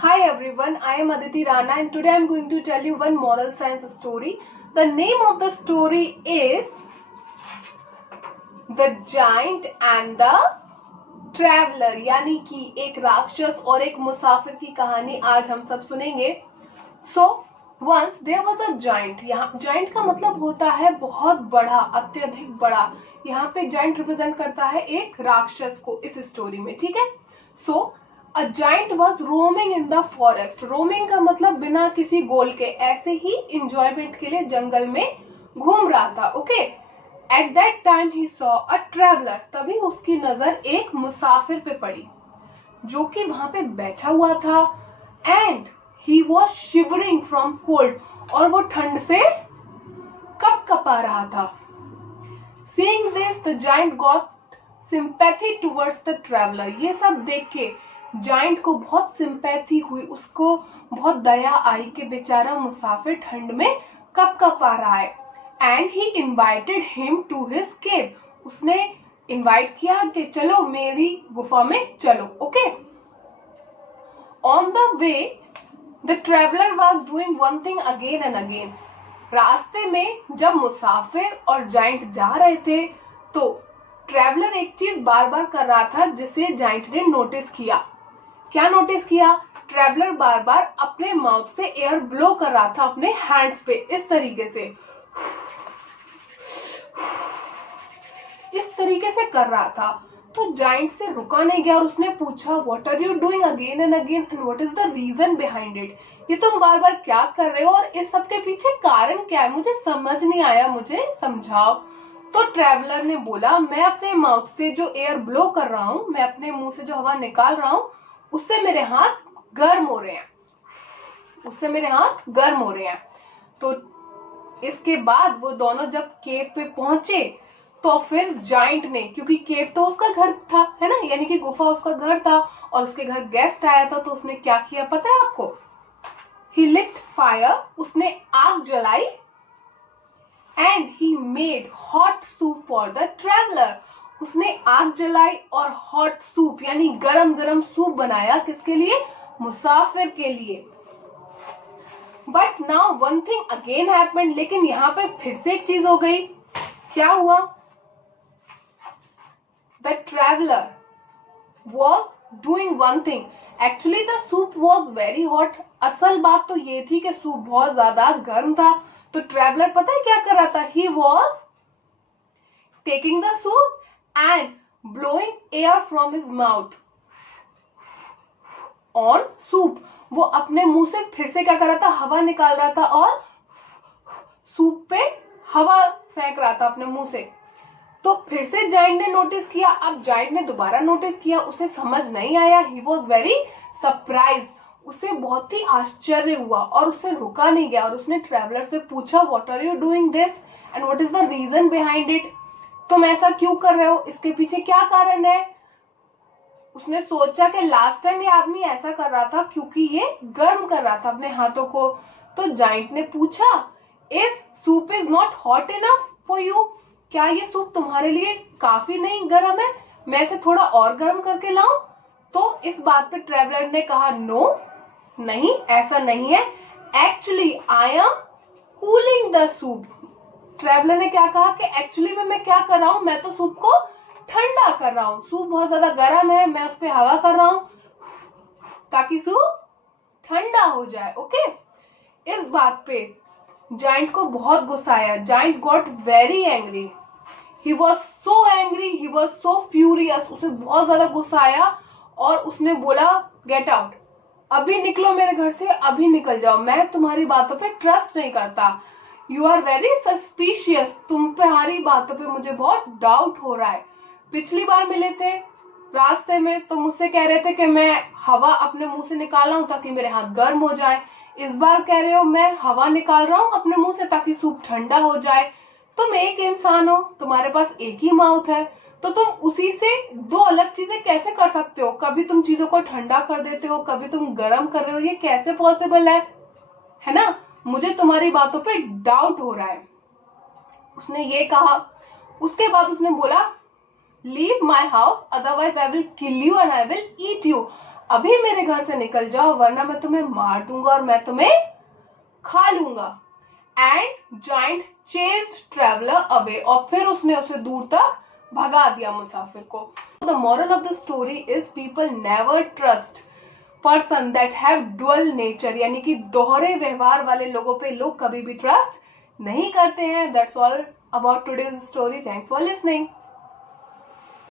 Hi everyone, I am Aditi Rana and today I am going to tell you one moral science story. The name of the story is The Giant and the Traveler, यानी कि एक राक्षस और एक मुसाफिर की कहानी आज हम सब सुनेंगे. Once there was a giant. यहाँ giant का मतलब होता है बहुत बड़ा, अत्यधिक बड़ा. यहाँ पे giant रिप्रेजेंट करता है एक राक्षस को इस स्टोरी में, ठीक है. A giant was roaming in the forest. Roaming का मतलब बिना किसी गोल के, ऐसे ही enjoyment के लिए जंगल में घूम रहा था. Okay. At that time he saw a traveler. तभी उसकी नजर एक मुसाफिर पे पड़ी जो कि वहां पे बैठा हुआ था. And he was shivering from cold. और वो ठंड से कपकपा रहा था. Seeing this, the giant got sympathy towards the traveler. ये सब देख के जाइंट को बहुत सिंपैथी हुई, उसको बहुत दया आई कि बेचारा मुसाफिर ठंड में कपकपा रहा है. And he invited him to his cave. उसने इनवाइट किया कि चलो मेरी गुफा में चलो. Okay. On the way the traveller was doing one thing again and again. रास्ते में जब मुसाफिर और जाइंट जा रहे थे तो ट्रेवलर एक चीज बार बार कर रहा था जिसे जाइंट ने नोटिस किया. क्या नोटिस किया? ट्रेवलर बार बार अपने माउथ से एयर ब्लो कर रहा था अपने हैंड्स पे, इस तरीके से कर रहा था. तो जाइंट से रुका नहीं गया और उसने पूछा what are you doing again and again and what is the reason behind it. ये तुम बार बार क्या कर रहे हो और इस सब के पीछे कारण क्या है? मुझे समझ नहीं आया, मुझे समझाओ. तो ट्रेवलर ने बोला मैं अपने माउथ से जो एयर ब्लो कर रहा हूँ, मैं अपने मुंह से जो हवा निकाल रहा हूँ, उससे मेरे हाथ गर्म हो रहे हैं. तो इसके बाद वो दोनों जब केव पे पहुंचे तो फिर जाइंट ने, क्योंकि केव तो उसका घर था, है ना, यानी कि गुफा उसका घर था और उसके घर गेस्ट आया था, तो उसने क्या किया पता है आपको? ही लिट फायर. उसने आग जलाई. And he made hot soup for the traveller. उसने आग जलाई और हॉट सूप यानी गरम गरम सूप बनाया. किसके लिए? मुसाफिर के लिए. But now one thing again happened. लेकिन यहाँ पे फिर से एक चीज हो गई. क्या हुआ? The traveller was doing one thing. Actually the soup was very hot. असल बात तो ये थी कि सूप बहुत ज्यादा गर्म था. तो ट्रेवलर पता है क्या कर रहा था? He was taking the soup and blowing air from his mouth on soup. वो अपने मुंह से फिर से क्या कर रहा था? हवा निकाल रहा था और सूप पे हवा फेंक रहा था अपने मुंह से. तो फिर से जाइंट ने नोटिस किया. अब जाइंट ने दोबारा नोटिस किया, उसे समझ नहीं आया. He was very surprise. उसे बहुत ही आश्चर्य हुआ और उसे रुका नहीं गया और उसने ट्रेवलर से पूछा what are you doing this and what is the reason behind it. तुम ऐसा क्यों कर रहे हो? इसके पीछे क्या कारण है? उसने सोचा कि लास्ट टाइम ये आदमी ऐसा कर रहा था क्योंकि ये गर्म कर रहा था अपने हाथों को. तो जाइंट ने पूछा if soup is not hot enough for you. क्या ये सूप तुम्हारे लिए काफी नहीं गर्म है? मैं इसे थोड़ा और गर्म करके लाऊं? तो इस बात पे ट्रेवलर ने कहा नो, नहीं ऐसा नहीं है. Actually I am cooling the soup. Traveller ने क्या कहा कि एक्चुअली में मैं क्या कर रहा हूं? मैं तो सूप को ठंडा कर रहा हूं. सूप बहुत ज्यादा गर्म है, मैं उस पर हवा कर रहा हूं ताकि सूप ठंडा हो जाए. ओके. इस बात पे जाइंट को बहुत गुस्सा आया. Giant got very angry. He was so angry, he was so furious. उसे बहुत ज्यादा गुस्सा आया और उसने बोला गेट आउट. अभी निकलो मेरे घर से, अभी निकल जाओ. मैं तुम्हारी बातों पे ट्रस्ट नहीं करता. You are very suspicious. तुम्हारी बातों पे मुझे बहुत डाउट हो रहा है. पिछली बार मिले थे रास्ते में तो मुझसे कह रहे थे कि मैं हवा अपने मुंह से निकाल रहा हूं ताकि मेरे हाथ गर्म हो जाए. इस बार कह रहे हो मैं हवा निकाल रहा हूं अपने मुंह से ताकि सूप ठंडा हो जाए. तुम एक इंसान हो, तुम्हारे पास एक ही माउथ है, तो तुम उसी से दो अलग चीजें कैसे कर सकते हो? कभी तुम चीजों को ठंडा कर देते हो, कभी तुम गर्म कर रहे हो. ये कैसे पॉसिबल है ना? मुझे तुम्हारी बातों पे डाउट हो रहा है. उसने ये कहा. उसके बाद उसने बोला leave my house otherwise I will kill you and I will eat you. अभी मेरे घर से निकल जाओ वरना मैं तुम्हें मार दूंगा और मैं तुम्हें खा लूंगा। And giant chased traveller away, और फिर उसने उसे दूर तक भगा दिया मुसाफिर को। The moral of the story is people never trust person that have dual nature, यानी कि दोहरे व्यवहार वाले लोगों पे लोग कभी भी ट्रस्ट नहीं करते हैं। That's all about today's story. Thanks for listening.